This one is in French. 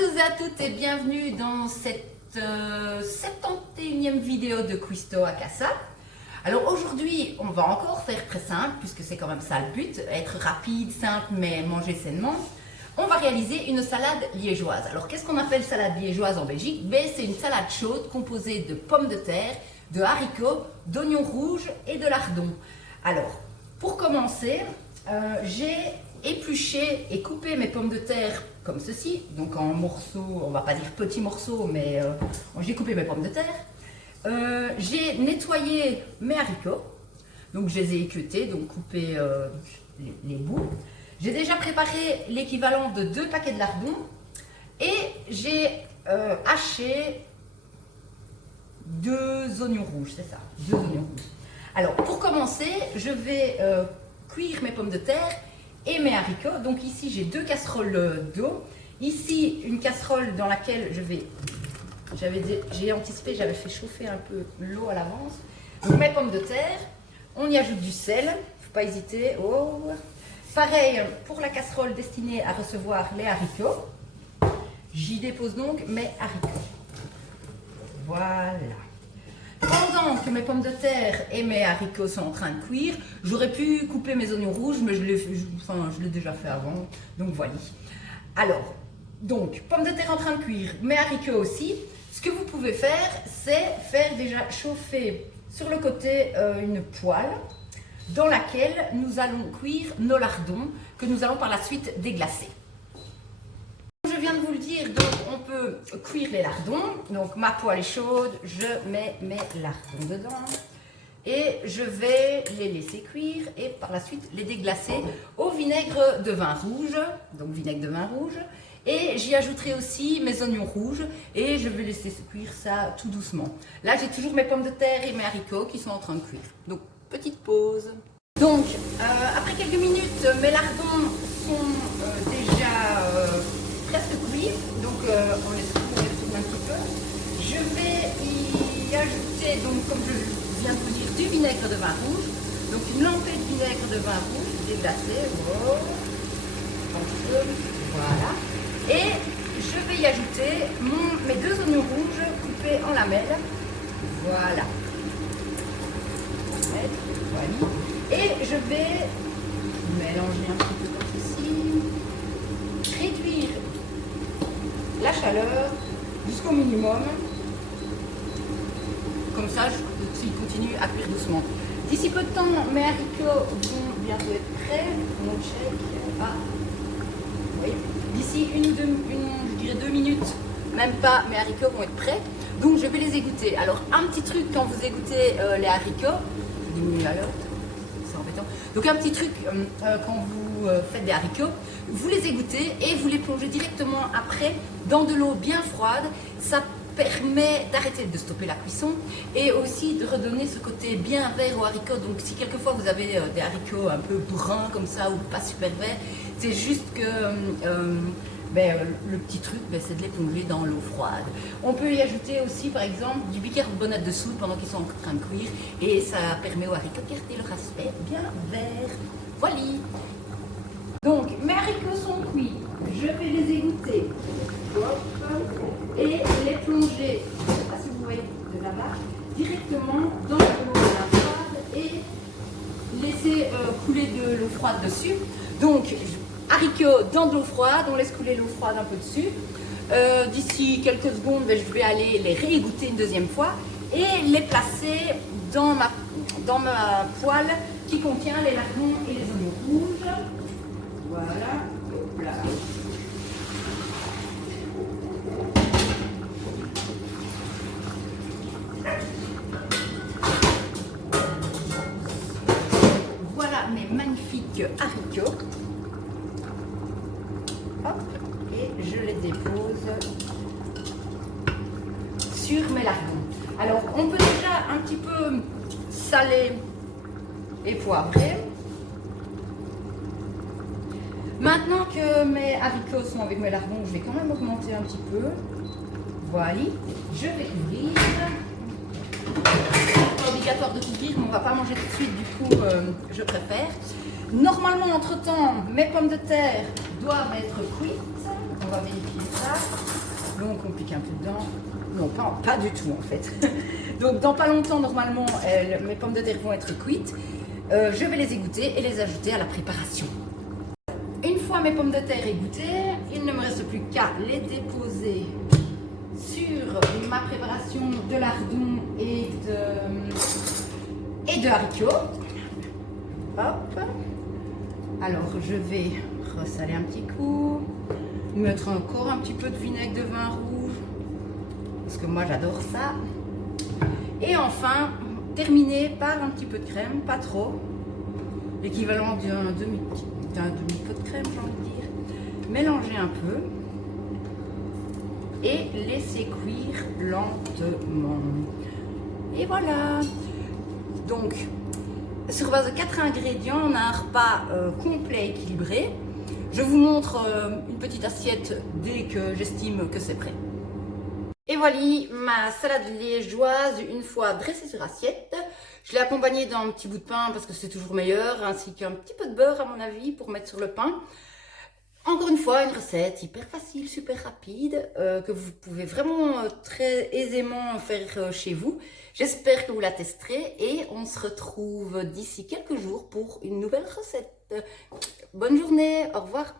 tous et à toutes et bienvenue dans cette 71e vidéo de Cuisto a Casa. Alors aujourd'hui, on va encore faire très simple puisque c'est quand même ça le but, être rapide, simple mais manger sainement. On va réaliser une salade liégeoise. Alors qu'est-ce qu'on appelle salade liégeoise en Belgique? C'est une salade chaude composée de pommes de terre, de haricots, d'oignons rouges et de lardons. Alors pour commencer, j'ai épluché et coupé mes pommes de terre comme ceci, donc en morceaux, on va pas dire petits morceaux, mais j'ai coupé mes pommes de terre. J'ai nettoyé mes haricots, donc je les ai équeutés, donc coupé les bouts. J'ai déjà préparé l'équivalent de 2 paquets de lardons et j'ai haché 2 oignons rouges, c'est ça, 2 oignons rouges. Alors pour commencer, je vais cuire mes pommes de terre et mes haricots. Donc ici j'ai 2 casseroles d'eau. Ici une casserole dans laquelle j'ai anticipé, j'avais fait chauffer un peu l'eau à l'avance. Donc mes pommes de terre, on y ajoute du sel, faut pas hésiter. Oh. Pareil pour la casserole destinée à recevoir les haricots. J'y dépose donc mes haricots. Voilà. Pendant que mes pommes de terre et mes haricots sont en train de cuire, j'aurais pu couper mes oignons rouges, mais je l'ai déjà fait avant, donc voilà. Alors, donc, pommes de terre en train de cuire, mes haricots aussi. Ce que vous pouvez faire, c'est faire déjà chauffer sur le côté une poêle dans laquelle nous allons cuire nos lardons que nous allons par la suite déglacer. Je viens de vous le dire, donc on peut cuire les lardons. Donc ma poêle est chaude, je mets mes lardons dedans et je vais les laisser cuire et par la suite les déglacer au vinaigre de vin rouge, donc vinaigre de vin rouge. Et j'y ajouterai aussi mes oignons rouges et je vais laisser cuire ça tout doucement. Là j'ai toujours mes pommes de terre et mes haricots qui sont en train de cuire. Donc petite pause. Donc après quelques minutes, mes lardons sont déjà presque cuits, donc on les tourne un petit peu. Je vais y ajouter, donc comme je viens de vous dire, du vinaigre de vin rouge. Donc une lampée de vinaigre de vin rouge déglacé. Oh, voilà. Et je vais y ajouter mes 2 oignons rouges coupés en lamelles. Voilà. Voilà. Et je vais mélanger un petit peu comme ceci. Réduire la chaleur jusqu'au minimum. Comme ça, il continue à cuire doucement. D'ici peu de temps, mes haricots vont bientôt être prêts. On check. Ah. Oui. D'ici je dirais 2 minutes, même pas, mes haricots vont être prêts. Donc je vais les égoutter. Alors un petit truc quand vous égouttez les haricots, je diminue la lotte, c'est embêtant. Donc un petit truc quand vous faites des haricots, vous les égouttez et vous les plongez directement après dans de l'eau bien froide. Ça permet d'arrêter de stopper la cuisson et aussi de redonner ce côté bien vert aux haricots. Donc si quelquefois vous avez des haricots un peu bruns comme ça ou pas super verts, c'est juste que le petit truc, c'est de les plonger dans l'eau froide. On peut y ajouter aussi par exemple du bicarbonate de soude pendant qu'ils sont en train de cuire et ça permet aux haricots de garder leur aspect bien vert. Voilà. Donc mes haricots sont cuits, je vais les égoutter. Hop. Et les plonger, je ne sais pas si vous voyez de là-bas, directement dans l'eau froide et laisser couler de l'eau froide dessus. Donc, haricots dans de l'eau froide, on laisse couler l'eau froide un peu dessus. D'ici quelques secondes, je vais aller les réégoutter une deuxième fois et les placer dans ma poêle qui contient les lardons et les oignons rouges. Voilà, hop là. Voilà mes magnifiques haricots. Hop, et je les dépose sur mes lardons. Alors, on peut déjà un petit peu saler et poivrer. Maintenant que mes haricots sont avec mes lardons, je vais quand même augmenter un petit peu. Voilà, je vais couvrir. C'est pas obligatoire de couvrir, mais on ne va pas manger tout de suite, du coup, je préfère. Normalement, entre-temps, mes pommes de terre doivent être cuites. On va vérifier ça. compliqué un peu dedans. Non, pas du tout en fait. Donc dans pas longtemps, normalement, mes pommes de terre vont être cuites. Je vais les égoutter et les ajouter à la préparation. Une fois mes pommes de terre égouttées, il ne me reste plus qu'à les déposer sur ma préparation de lardons et de haricots. Hop. Alors je vais ressaler un petit coup, mettre encore un petit peu de vinaigre de vin rouge, parce que moi j'adore ça. Et enfin, terminer par un petit peu de crème, pas trop, l'équivalent d'un demi-pot de crème, j'ai envie de dire. Mélanger un peu et laisser cuire lentement. Et voilà. Donc, sur base de 4 ingrédients, on a un repas complet, équilibré. Je vous montre une petite assiette dès que j'estime que c'est prêt. Et voilà ma salade liégeoise une fois dressée sur assiette. Je l'ai accompagnée d'un petit bout de pain parce que c'est toujours meilleur, ainsi qu'un petit peu de beurre à mon avis pour mettre sur le pain. Encore une fois, une recette hyper facile, super rapide, que vous pouvez vraiment très aisément faire chez vous. J'espère que vous la testerez et on se retrouve d'ici quelques jours pour une nouvelle recette. Bonne journée, au revoir.